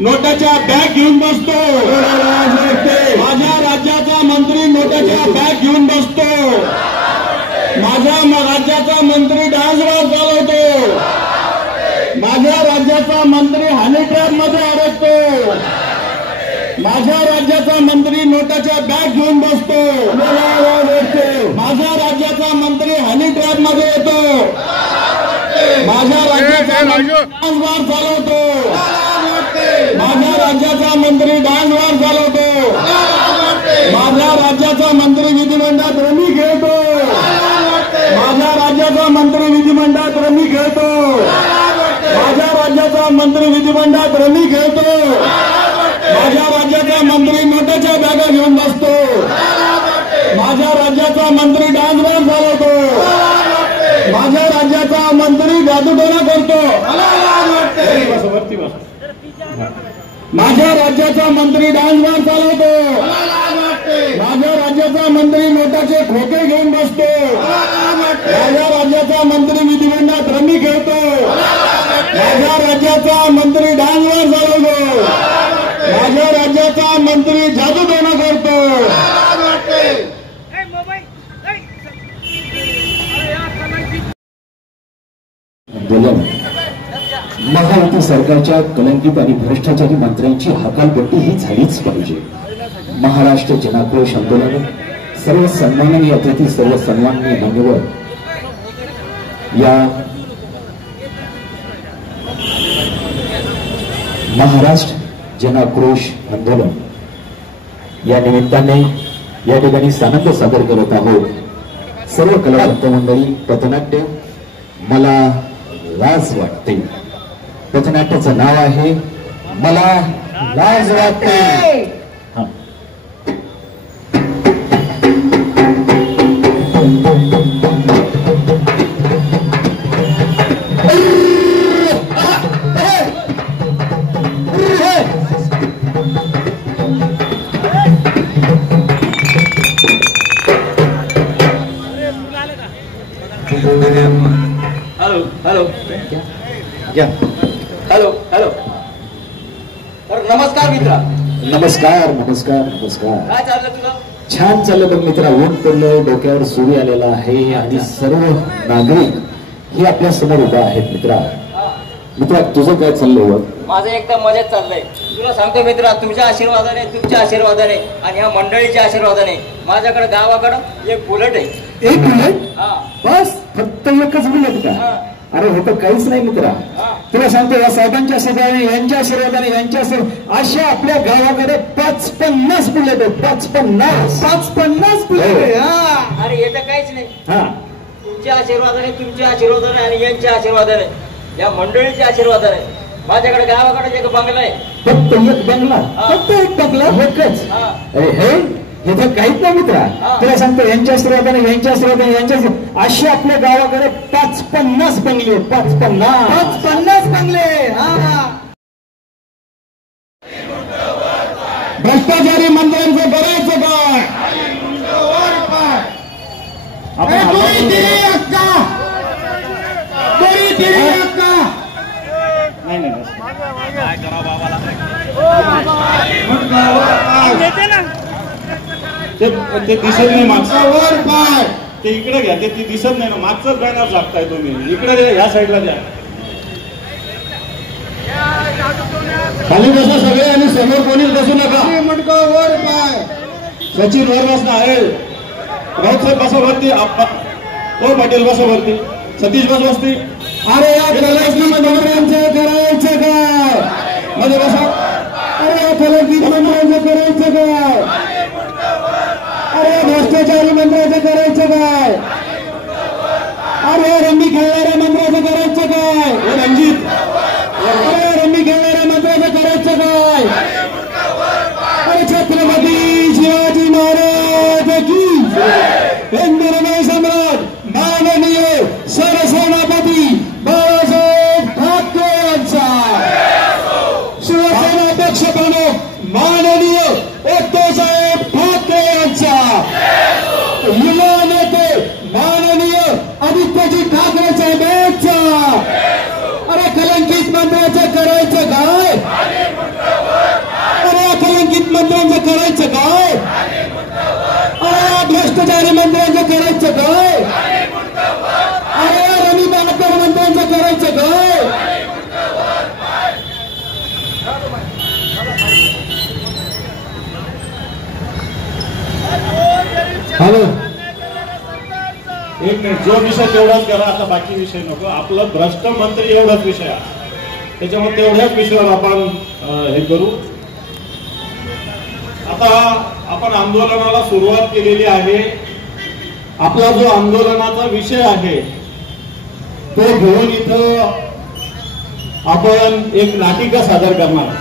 नोटाच्या bag घेऊन बसतो. माझ्या राज्याचा मंत्री नोटाच्या बॅग घेऊन बसतो. माझ्या राज्याचा मंत्री डान्सबार चालवतो. माझ्या राज्याचा मंत्री हनी ट्रॅप मध्ये अडकतो. माझ्या राज्याचा मंत्री नोटाच्या बॅग घेऊन बसतो. माझ्या राज्याचा मंत्री हनी ट्रॅप मध्ये येतो. माझ्या राज्याचा डान्सबार चालवतो. माझ्या राज्याचा मंत्री डान्सबार चालवतो. माझ्या राज्याचा मंत्री विधिमंडळात रमी खेळतो. माझ्या राज्याचा मंत्री विधिमंडळात रमी खेळतो. माझ्या राज्याचा मंत्री विधिमंडळात रमी खेळतो. माझ्या राज्याचा मंत्री नोटाच्या बॅगा घेऊन बसतो. माझ्या राज्याचा मंत्री डान्सबार चालवतो. माझ्या राज्याचा मंत्री जादूटोना करतो. माझ्या राज्याचा मंत्री डान्सबार चालवतो. माझ्या राज्याचा मंत्री नोटाचे खोके घेऊन बसतो. माझ्या राज्याचा मंत्री विधिमंडळात रमी खेळतो. माझ्या राज्याचा मंत्री डान्सबार चालवतो. माझ्या राज्याचा मंत्री जादूटोना करतो. आंदोलन महायुती सरकारच्या कलंकित आणि भ्रष्टाचारी मंत्र्यांची हकालपट्टी ही झालीच पाहिजे. महाराष्ट्र जनाक्रोश आंदोलन सर्व सन्माननीय अतिथी, सर्व सन्माननीय मान्यवर, या महाराष्ट्र जनाक्रोश आंदोलन या निमित्ताने या ठिकाणी सानंद सादर करत आहोत. सर्व कलावंत मंडळी पथनाट्य मला लाज वाटते. पथनाट्याचं नाव आहे मला लाज वाटते. Hello hello hello hello. नमस्कार मित्रा. नमस्कार नमस्कार नमस्कार. काय चाललं तुझं? छान चाललं बघ मित्रा. ऊन पडलं, डोक्यावर सूर्य आलेला आहे आणि सर्व नागरिक हे आपल्या समोर उभा आहेत. मित्रा तुझं काय चाललंय? माझं एकदम मजेत चाललंय. तुला सांगतो मित्रा, तुमच्या आशीर्वादाने, तुमच्या आशीर्वादाने आणि ह्या मंडळीच्या आशीर्वादाने माझ्याकडे गावाकडं एक बुलेट आहे. एक बुलेट? बस फक्त एकच बुलेट का? अरे हे तर काहीच नाही मित्रा. तुला सांगतो या साहेबांच्या आशीर्वादाने, यांच्या आशीर्वादाने, यांच्या अशा आपल्या गावाकडे 50 बुलेट आहेत. 50 बुलेट. अरे हे तर काहीच नाही. तुमच्या आशीर्वादाने, तुमच्या आशीर्वादाने आणि यांच्या आशीर्वादाने, या मंडळीच्या आशीर्वादाने माझ्याकडे गावाकडे एक बंगला आहे. फक्त एक बंगला? फक्त एक बंगला? एकच? अरे हे तर काहीच नाही मित्रा. तुला सांगतो यांच्या आशीर्वादाने, यांच्या आशीर्वादाने, यांच्या अशा आपल्या गावाकडे 50 बंगले. 50 बंगले. भ्रष्टाचारी मंत्र्यांचं करायचं काय? ते दिसत नाही मागचं वर पाय. ते इकडे घ्या. ते दिसत नाही ना. मागचंच बॅनर लागताय तुम्ही. इकडे ह्या साईडला द्या. खाली बसा सगळे आणि समोर कोणीच बसू नका. वर पाय. सचिन वर बसणार आहे. राऊत साहेब बसा वरती. ओ पाटील बसा वरती. सतीश बस वरती. अरे या मंत्र्यांचं करायचं काय? मध्ये बसा. अरे या कलंकित मंत्र्यांचं करायचं काय? अरे भ्रष्टाचारी मंत्र्याचं करायचं काय? अरे रमी खेळणाऱ्या मंत्र्याचं करायचं काय? रणजित. अरे रमी खेळणाऱ्या मंत्र्याचं करायचं काय? अरे छत्रपती शिवाजी महाराज की हिंदुराय सम्राट माननीय सरसेनापती बाळासाहेब ठाकरे यांचा, शिवसेना पक्ष प्रमुख माननीय उद्धवसाहेब ठाकरे यांचा, युवा हॅलो एक मिनिट, जो विषय तेवढाच करा, आता बाकी विषय नको. आपलं भ्रष्ट मंत्री एवढाच विषय आहे, त्याच्यामुळे तेवढ्याच विषयावर आपण हे करू. आता आपण आंदोलनाला सुरुवात केलेली आहे. आपला जो आंदोलनाचा विषय आहे तो घेऊन इथं आपण एक नाटिका सादर करणार.